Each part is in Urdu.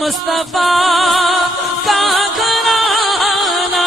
مصطفیٰ کا گھرانہ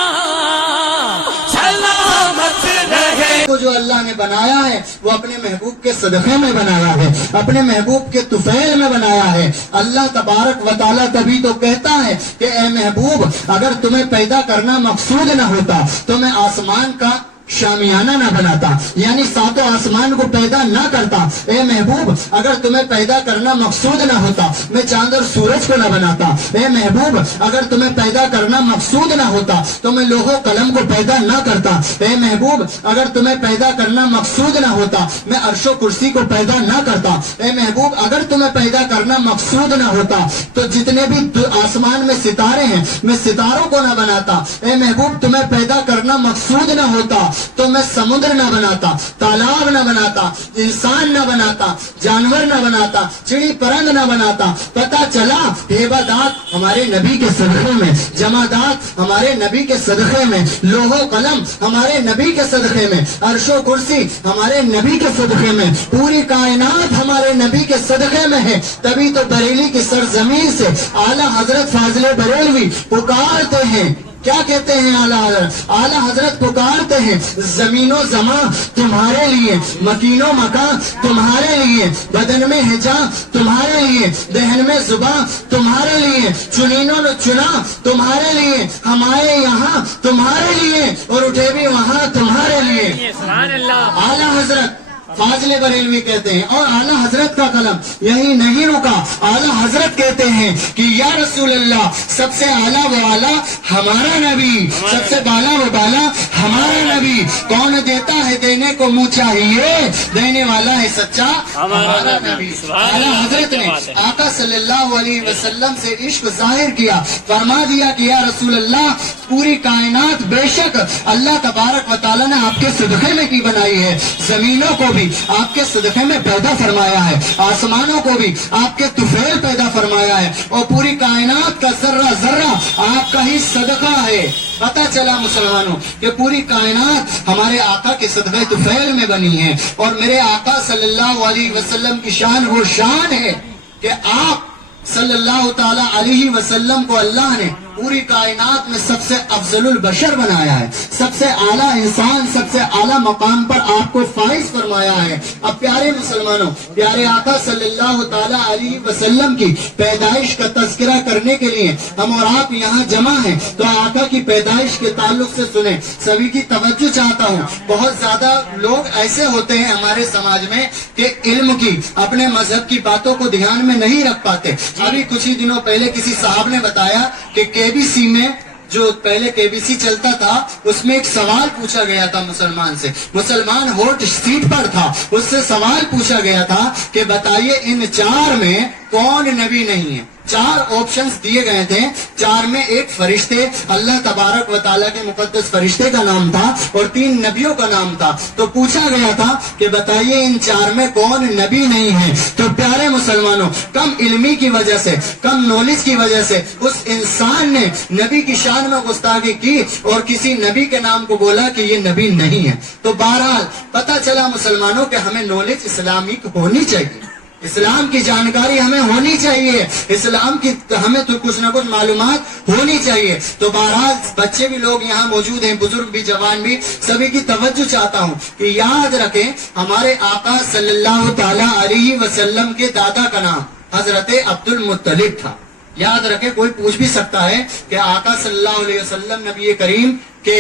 سلامت رہے. جو اللہ نے بنایا ہے وہ اپنے محبوب کے صدقے میں بنایا ہے، اپنے محبوب کے طفیل میں بنایا ہے. اللہ تبارک و تعالیٰ تبھی تو کہتا ہے کہ اے محبوب اگر تمہیں پیدا کرنا مقصود نہ ہوتا تو میں آسمان کا شامیانہ نہ بناتا، یعنی ساتوں آسمان کو پیدا نہ کرتا. اے محبوب اگر تمہیں پیدا کرنا مقصود نہ ہوتا میں چاند اور سورج کو نہ بناتا. اے محبوب اگر تمہیں پیدا کرنا مقصود نہ ہوتا تو میں لوح و قلم کو پیدا نہ کرتا. اے محبوب اگر تمہیں پیدا کرنا مقصود نہ ہوتا میں عرش و کرسی کو پیدا نہ کرتا. اے محبوب اگر تمہیں پیدا کرنا مقصود نہ ہوتا تو جتنے بھی آسمان میں ستارے ہیں میں ستاروں کو نہ بناتا. اے محبوب تمہیں پیدا کرنا مقصود نہ ہوتا تو میں سمندر نہ بناتا، تالاب نہ بناتا، انسان نہ بناتا، جانور نہ بناتا، چڑی پرند نہ بناتا. پتہ چلا ہیبادات ہمارے نبی کے صدقے میں، جمادات ہمارے نبی کے صدقے میں، لوح و قلم ہمارے نبی کے صدقے میں، عرش و کرسی ہمارے نبی کے صدقے میں، پوری کائنات ہمارے نبی کے صدقے میں ہے. تبھی تو بریلی کی سرزمین سے اعلیٰ حضرت فاضل بریلوی پکارتے ہیں. کیا کہتے ہیں اعلیٰ حضرت پکارتے ہیں زمین و زمان تمہارے لیے، مکین و مکان تمہارے لیے، بدن میں ہے جان تمہارے لیے، دہن میں زبان تمہارے لیے، چنین و چنا تمہارے لیے، ہم آئے یہاں تمہارے لیے اور اٹھے بھی وہاں تمہارے لیے. اعلیٰ حضرت فاضل بریلوی کہتے ہیں. اور اعلیٰ حضرت کا قلم یہی نہیں رکا، اعلیٰ حضرت کہتے ہیں کہ یا رسول اللہ سب سے اعلیٰ و اعلیٰ ہمارا نبی، سب سے بالا و بالا ہمارا نبی. کون دیتا ہے دینے کو منہ چاہیے، دینے والا ہے سچا ہمارا نبی. اعلیٰ حضرت نے آقا صلی اللہ علیہ وسلم سے عشق ظاہر کیا، فرما دیا کہ یا رسول اللہ پوری کائنات بے شک اللہ تبارک و تعالیٰ نے آپ کے صدقے میں کی بنائی ہے، زمینوں کو بھی آپ کے صدقے میں پیدا فرمایا ہے، آسمانوں کو بھی آپ کے طفیل پیدا فرمایا ہے، اور پوری کائنات کا ذرہ ذرہ آپ کا ہی صدقہ ہے. پتہ چلا مسلمانوں کہ پوری کائنات ہمارے آقا کے صدقے طفیل میں بنی ہے. اور میرے آقا صلی اللہ علیہ وسلم کی شان وہ شان ہے کہ آپ صلی اللہ تعالی علیہ وسلم کو اللہ نے پوری کائنات میں سب سے افضل البشر بنایا ہے، سب سے اعلیٰ انسان، سب سے اعلیٰ مقام پر آپ کو فائز فرمایا ہے. اب پیارے مسلمانوں، پیارے آقا صلی اللہ تعالی علیہ وسلم کی پیدائش کا تذکرہ کرنے کے لیے ہم اور آپ یہاں جمع ہیں. تو آقا کی پیدائش کے تعلق سے سنیں، سبھی کی توجہ چاہتا ہوں. بہت زیادہ لوگ ایسے ہوتے ہیں ہمارے سماج میں کہ علم کی، اپنے مذہب کی باتوں کو دھیان میں نہیں رکھ پاتے. ابھی کچھ ہی دنوں پہلے کسی صاحب نے بتایا کہ کے بی سی میں، جو پہلے کے بی سی چلتا تھا، اس میں ایک سوال پوچھا گیا تھا مسلمان سے، مسلمان ہوٹ سیٹ پر تھا، اس سے سوال پوچھا گیا تھا کہ بتائیے ان چار میں کون نبی نہیں ہے. چار آپشنز دیے گئے تھے، چار میں ایک فرشتے اللہ تبارک و تعالیٰ کے مقدس فرشتے کا نام تھا اور 3 نبیوں کا نام تھا. تو پوچھا گیا تھا کہ بتائیے ان چار میں کون نبی نہیں ہے. تو پیارے مسلمانوں، کم علمی کی وجہ سے، کم نالج کی وجہ سے اس انسان نے نبی کی شان میں گستاخی کی اور کسی نبی کے نام کو بولا کہ یہ نبی نہیں ہے. تو بہرحال پتہ چلا مسلمانوں کہ ہمیں نالج اسلامی ہونی چاہیے، اسلام کی جانکاری ہمیں ہونی چاہیے، اسلام کی ہمیں تو کچھ نہ کچھ معلومات ہونی چاہیے. تو بہرحال بچے بھی لوگ یہاں موجود ہیں، بزرگ بھی، جوان بھی، سبھی کی توجہ چاہتا ہوں کہ یاد رکھیں ہمارے آقا صلی اللہ تعالی علیہ وسلم کے دادا کا نام حضرت عبد المطلب تھا. یاد رکھیں، کوئی پوچھ بھی سکتا ہے کہ آقا صلی اللہ علیہ وسلم نبی کریم کے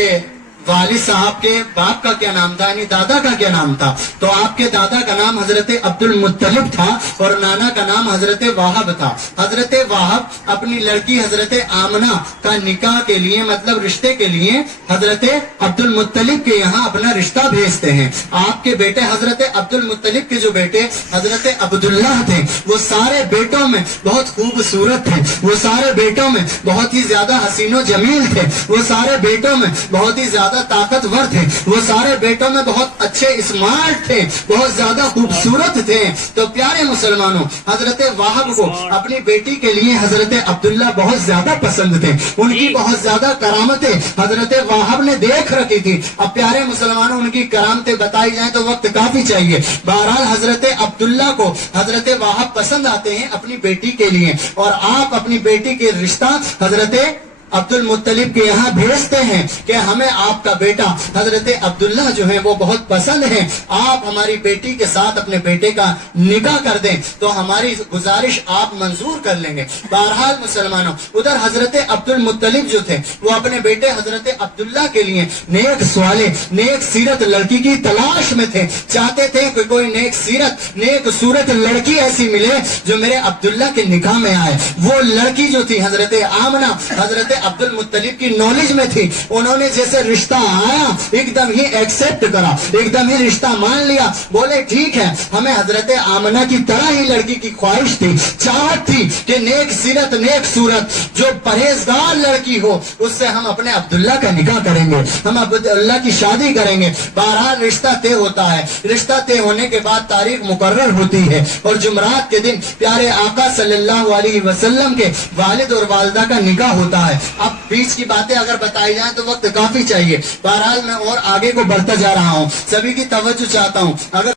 والد صاحب کے باپ کا کیا نام تھا، یعنی دادا کا کیا نام تھا. تو آپ کے دادا کا نام حضرت عبد المطلب تھا اور نانا کا نام حضرت واہب تھا. حضرت واہب اپنی لڑکی حضرت آمنہ کا نکاح کے لیے، مطلب رشتے کے لیے، حضرت عبد المطلب کے یہاں اپنا رشتہ بھیجتے ہیں. آپ کے بیٹے حضرت عبد المطلب کے جو بیٹے حضرت عبداللہ تھے وہ سارے بیٹوں میں بہت خوبصورت تھے، وہ سارے بیٹوں میں بہت ہی زیادہ حسین و جمیل تھے، وہ سارے بیٹوں میں بہت ہی زیادہ زیادہ طاقتور تھے، وہ سارے بیٹوں میں بہت اچھے اسمارٹ تھے، بہت زیادہ خوبصورت تھے۔ تو پیارے مسلمانوں، حضرت وہب کو اپنی بیٹی کے لیے حضرت عبداللہ بہت زیادہ پسند تھے، ان کی بہت زیادہ کرامتیں حضرت وہب نے دیکھ رکھی تھی۔ اب پیارے مسلمانوں، ان کی کرامتیں بتائی جائیں تو وقت کافی چاہیے۔ بہرحال حضرت عبداللہ کو حضرت وہب پسند آتے ہیں اپنی بیٹی کے لیے، اور آپ اپنی بیٹی کے رشتہ حضرت عبد المطلب کے یہاں بھیجتے ہیں کہ ہمیں آپ کا بیٹا حضرت عبداللہ جو ہے وہ بہت پسند ہے، آپ ہماری بیٹی کے ساتھ اپنے بیٹے کا نکاح کر دیں تو ہماری گزارش آپ منظور کر لیں گے۔ بہرحال مسلمانوں، ادھر حضرت عبد المطلب جو تھے وہ اپنے بیٹے حضرت عبداللہ کے لیے نیک صالح، نیک سیرت لڑکی کی تلاش میں تھے، چاہتے تھے کہ کوئی نیک سیرت، نیک صورت لڑکی ایسی ملے جو میرے عبداللہ کے نکاح میں آئے۔ وہ لڑکی جو تھی حضرت آمنہ حضرت عبد المطلب کی نالج میں تھی، انہوں نے جیسے رشتہ آیا ایک دم ہی ایکسپٹ کرا، ایک دم ہی رشتہ مان لیا، بولے ٹھیک ہے، ہمیں حضرت آمنہ کی طرح ہی لڑکی کی خواہش تھی، چاہت تھی کہ نیک سیرت، نیک صورت، جو پرہیزگار لڑکی ہو اس سے ہم اپنے عبداللہ کا نکاح کریں گے، ہم عبداللہ کی شادی کریں گے۔ بہرحال رشتہ طے ہوتا ہے، رشتہ طے ہونے کے بعد تاریخ مقرر ہوتی ہے، اور جمعرات کے دن پیارے آقا صلی اللہ علیہ وسلم کے والد اور والدہ کا نکاح ہوتا ہے۔ اب بیچ کی باتیں اگر بتائی جائیں تو وقت کافی چاہیے، بہرحال میں اور آگے کو بڑھتا جا رہا ہوں، سبھی کی توجہ چاہتا ہوں۔ اگر